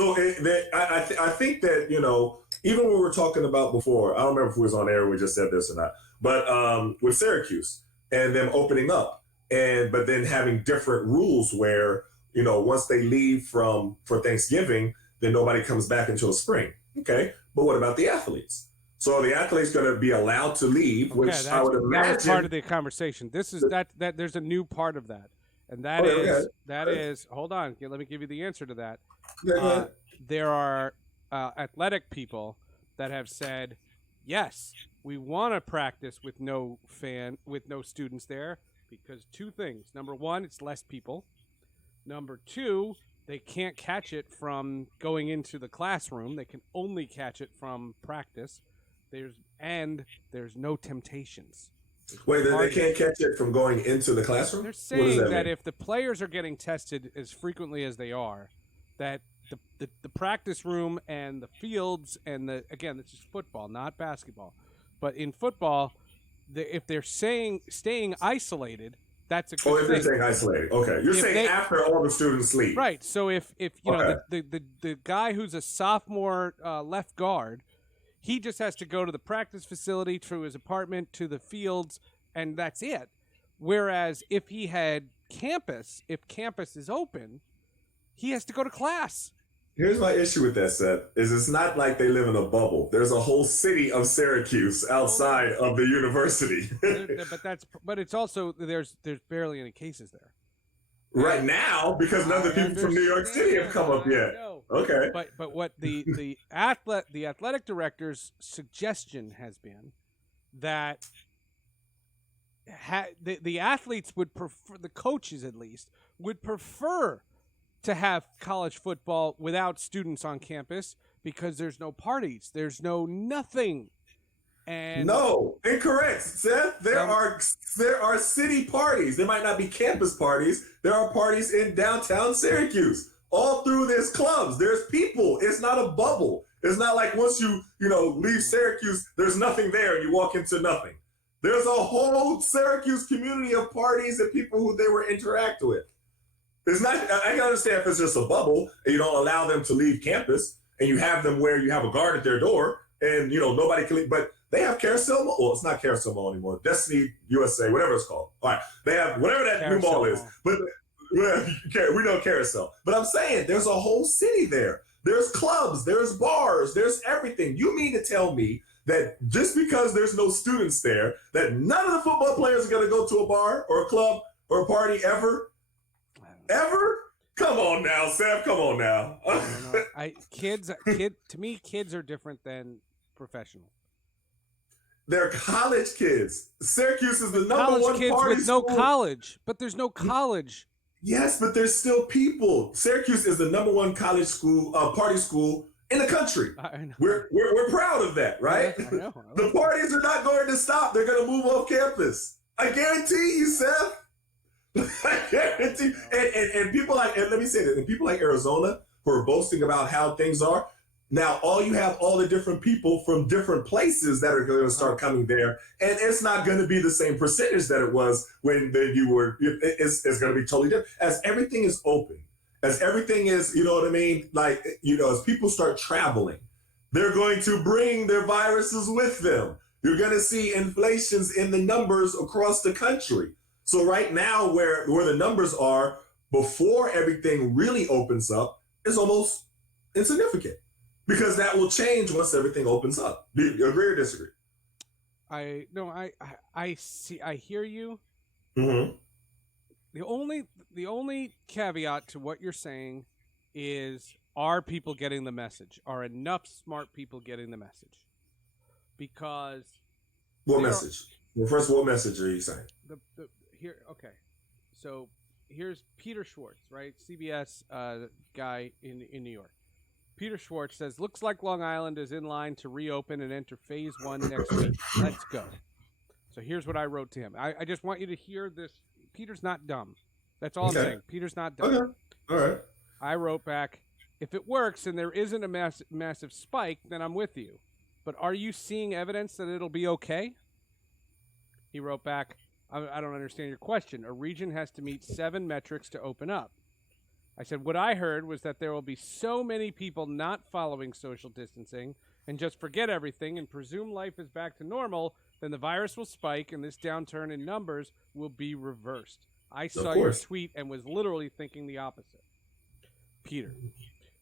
So I think that, even when we were talking about before, I don't remember if we was on air, we just said this or not, but with Syracuse and them opening up, but then having different rules where, once they leave for Thanksgiving, then nobody comes back until spring. Okay. But what about the athletes? So the athlete's going to be allowed to leave, which I would imagine. That was part of the conversation. This is that there's a new part of that. And that is hold on, let me give you the answer to that. There are athletic people that have said, yes, we want to practice with no students there because two things. Number one, it's less people. Number two, they can't catch it from going into the classroom. They can only catch it from practice. There's no temptations. Wait, they can't catch it from going into the classroom? They're saying that if the players are getting tested as frequently as they are, that the practice room and the fields and again, this is football, not basketball, but in football, if they're staying isolated, that's a good thing. If they're staying isolated, okay. You're saying after all the students leave, right? So if the guy who's a sophomore left guard, he just has to go to the practice facility, to his apartment, to the fields, and that's it. Whereas if he had campus is open, he has to go to class. Here's my issue with that, Seth, is it's not like they live in a bubble. There's a whole city of Syracuse outside of the university. but it's also there's barely any cases there. Right now, because none of the people from New York City have come up yet. Okay. But what the athletic director's suggestion has been that the athletes would prefer, the coaches at least, would prefer to have college football without students on campus because there's no parties, there's no nothing. And no, incorrect, Seth. There are city parties. There might not be campus parties. There are parties in downtown Syracuse. All through there's clubs. There's people. It's not a bubble. It's not like once you leave Syracuse, there's nothing there and you walk into nothing. There's a whole Syracuse community of parties and people who they will interact with. It's not. I can understand if it's just a bubble and you don't allow them to leave campus and you have them where you have a guard at their door and nobody can leave. But they have Carousel Mall. Well, it's not Carousel Mall anymore. Destiny USA, whatever it's called. All right, they have whatever that new mall is. But we know Carousel. But I'm saying there's a whole city there. There's clubs. There's bars. There's everything. You mean to tell me that just because there's no students there, that none of the football players are going to go to a bar or a club or a party ever? Ever? Come on now, Seth. Come on now. To me, kids are different than professional. They're college kids. Syracuse is the number one kids party with school. No college, but there's no college. Yes, but there's still people. Syracuse is the number one college school, party school in the country. I know. We're proud of that, right? I know. The parties are not going to stop. They're going to move off campus. I guarantee you, Seth. I guarantee. And people let me say this, and people like Arizona who are boasting about how things are. Now, you have all the different people from different places that are going to start coming there, and it's not going to be the same percentage that it was when you were. It's going to be totally different. As everything is open, as everything is, you know what I mean? Like, as people start traveling, they're going to bring their viruses with them. You're going to see inflations in the numbers across the country. So right now, where the numbers are before everything really opens up is almost insignificant. Because that will change once everything opens up. Do you agree or disagree? I see. I hear you. Mm-hmm. The only caveat to what you're saying is: are people getting the message? Are enough smart people getting the message? Because what message? Well, first, what message are you saying? Okay. So here's Peter Schwartz, right? CBS guy in New York. Peter Schwartz says, looks like Long Island is in line to reopen and enter phase 1 next week. Let's go. So here's what I wrote to him. I just want you to hear this. Peter's not dumb. That's all I'm saying. Peter's not dumb. Okay. All right. I wrote back, if it works and there isn't a massive spike, then I'm with you. But are you seeing evidence that it'll be okay? He wrote back, I don't understand your question. A region has to meet 7 metrics to open up. I said, what I heard was that there will be so many people not following social distancing and just forget everything and presume life is back to normal, then the virus will spike and this downturn in numbers will be reversed. I saw your tweet and was literally thinking the opposite. Peter,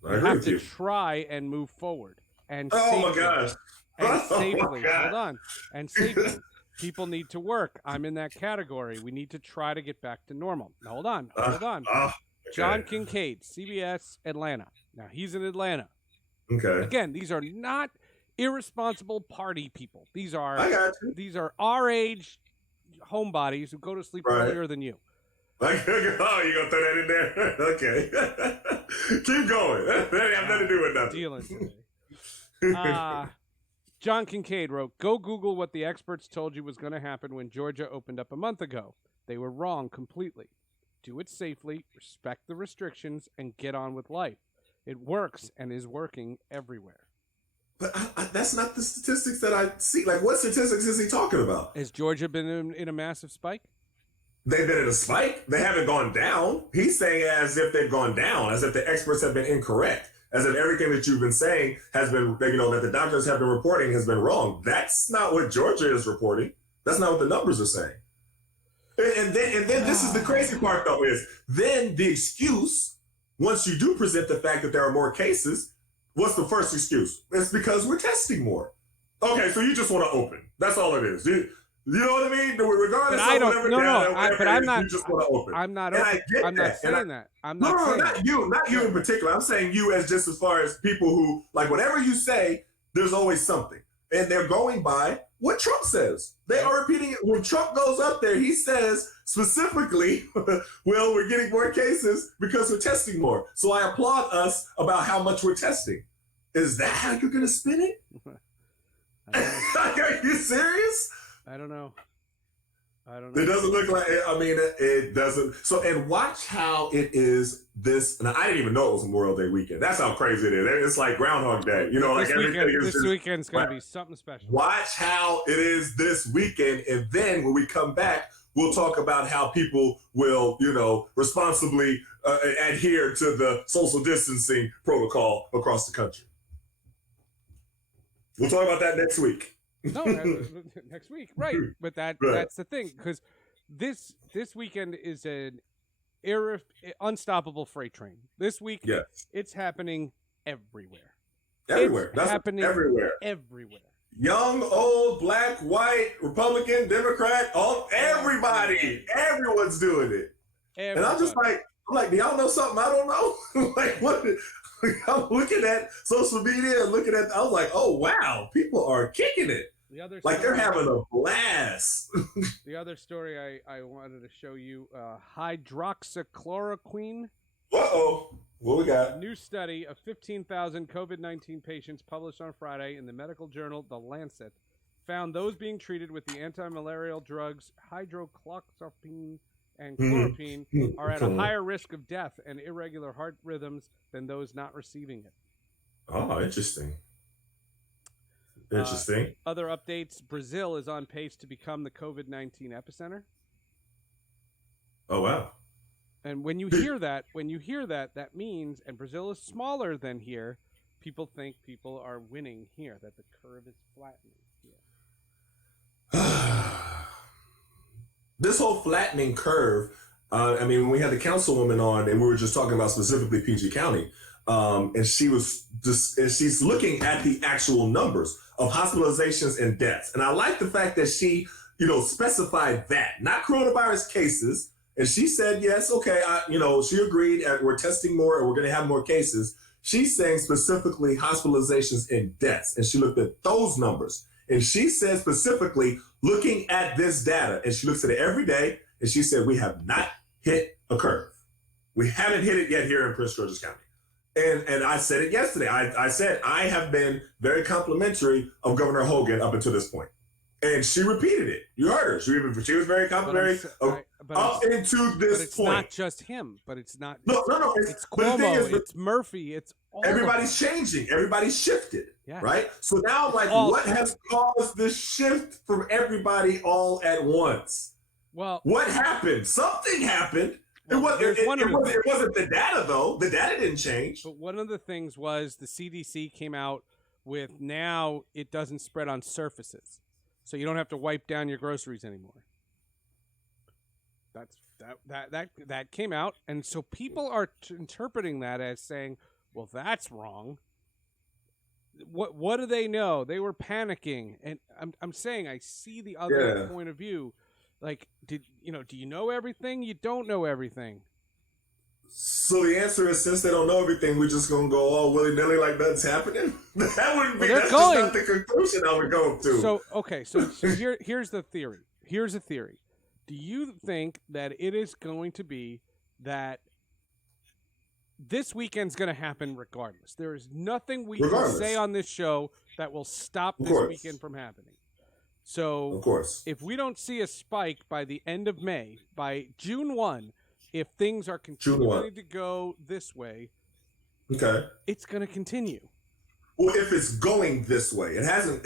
we have to try and move forward. And oh my gosh. And safely. Hold on. And safely. People need to work. I'm in that category. We need to try to get back to normal. Now, hold on. Okay. John Kincaid, CBS Atlanta. Now, he's in Atlanta. Okay. Again, these are not irresponsible party people. These are our age homebodies who go to sleep earlier than you. Oh, you're going to throw that in there? Okay. Keep going. That have nothing to do with nothing. Dealing today. John Kincaid wrote, go Google what the experts told you was going to happen when Georgia opened up a month ago. They were wrong completely. Do it safely, respect the restrictions, and get on with life. It works and is working everywhere. But that's not the statistics that I see. Like, what statistics is he talking about? Has Georgia been in a massive spike? They've been in a spike. They haven't gone down. He's saying as if they've gone down, as if the experts have been incorrect, as if everything that you've been saying has been, that the doctors have been reporting has been wrong. That's not what Georgia is reporting. That's not what the numbers are saying. And then this is the crazy part, though, is then the excuse, once you do present the fact that there are more cases, what's the first excuse? It's because we're testing more. Okay, so you just want to open. That's all it is. You know what I mean? Regardless of whatever you just want to open. I'm not saying that. Not you in particular. I'm saying you as just as far as people who, like, whatever you say, there's always something. And they're going by what Trump says. They are repeating it. When Trump goes up there, he says specifically, well, we're getting more cases because we're testing more. So I applaud us about how much we're testing. Is that how you're going to spin it? Are you serious? I don't know. It doesn't look like it. I mean, it doesn't. So, and watch how it is this. And I didn't even know it was Memorial Day weekend. That's how crazy it is. It's like Groundhog Day. Like everything is this weekend's going to be something special. Watch how it is this weekend. And then when we come back, we'll talk about how people will, responsibly adhere to the social distancing protocol across the country. We'll talk about that next week. No, next week, right? But that's the thing, because this weekend is an unstoppable freight train. This week, it's happening everywhere. Everywhere. That's happening everywhere. Young, old, black, white, Republican, Democrat, everyone's doing it. And I'm just like, do y'all know something I don't know? Like, what? I'm looking at social media and I was like, oh, wow, people are kicking it. They're having a blast. The other story I wanted to show you, hydroxychloroquine. Uh-oh. What we got? A new study of 15,000 COVID-19 patients published on Friday in the medical journal The Lancet found those being treated with the anti-malarial drugs hydroxychloroquine and chloroquine are at a higher risk of death and irregular heart rhythms than those not receiving it. Oh, interesting. Other updates, Brazil is on pace to become the COVID-19 epicenter. Oh, wow. And when you hear that, that means, and Brazil is smaller than here, people think people are winning here, that the curve is flattening here. This whole flattening curve, when we had the councilwoman on and we were just talking about specifically PG County, and she's looking at the actual numbers of hospitalizations and deaths. And I like the fact that she, specified that, not coronavirus cases. And she said, yes, okay, she agreed, we're testing more and we're going to have more cases. She's saying specifically hospitalizations and deaths. And she looked at those numbers. And she said specifically, looking at this data, and she looks at it every day, and she said, we have not hit a curve. We haven't hit it yet here in Prince George's County. And I said it yesterday. I said I have been very complimentary of Governor Hogan up until this point. And she repeated it. You heard her. She was very complimentary up into this it's point. It's not just him, but it's not. No. It's Cuomo, it's Murphy, it's all everybody's changing. Everybody's shifted, right? So now I'm like, what has caused this shift from everybody all at once? Well, what happened? Something happened. Well, it wasn't the data, though. The data didn't change. But one of the things was the CDC came out with now it doesn't spread on surfaces. So you don't have to wipe down your groceries anymore. That came out. And so people are interpreting that as saying, well, that's wrong. What do they know? They were panicking. And I'm saying I see the other point of view. Like, do you know everything? You don't know everything. So the answer is, since they don't know everything, we're just gonna go all willy nilly like nothing's happening. That wouldn't be. That's just not the conclusion I would go to. So okay, so here's the theory. Here's a theory. Do you think that it is going to be that this weekend's going to happen regardless? There is nothing we can say on this show that will stop this weekend from happening. So, of course, if we don't see a spike by the end of May, by June 1, if things are continuing to go this way, it's going to continue. Well, if it's going this way, it hasn't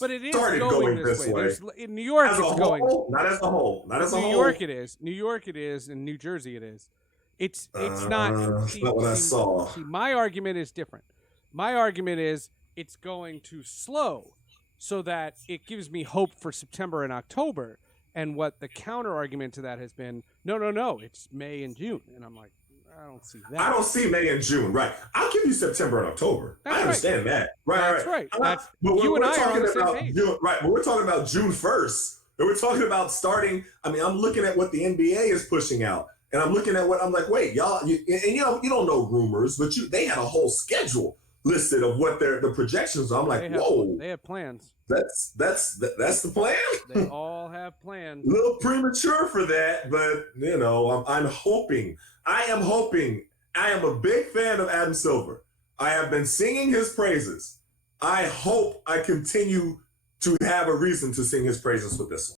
but it is started going this way. In New York, it's going. Not as a whole. Not as a whole. New York, it is. New York, it is. And New Jersey, it is. It's not. That's not what I saw. See, my argument is different. My argument is it's going to slow, so that it gives me hope for September and October. And what the counter argument to that has been, no, it's May and June. And I'm like, I don't see that. I don't see May and June, right? I'll give you September and October. I understand that. That's right. You and I are on the same page. Right, but we're talking about June 1st. And we're talking about starting. I mean, I'm looking at what the NBA is pushing out. And I'm looking at what I'm like, wait, y'all, you don't know rumors, but they had a whole schedule listed of what the projections are. I'm like, whoa. They have plans. That's the plan? They all have plans. A little premature for that, but, I'm hoping. I am a big fan of Adam Silver. I have been singing his praises. I hope I continue to have a reason to sing his praises with this one.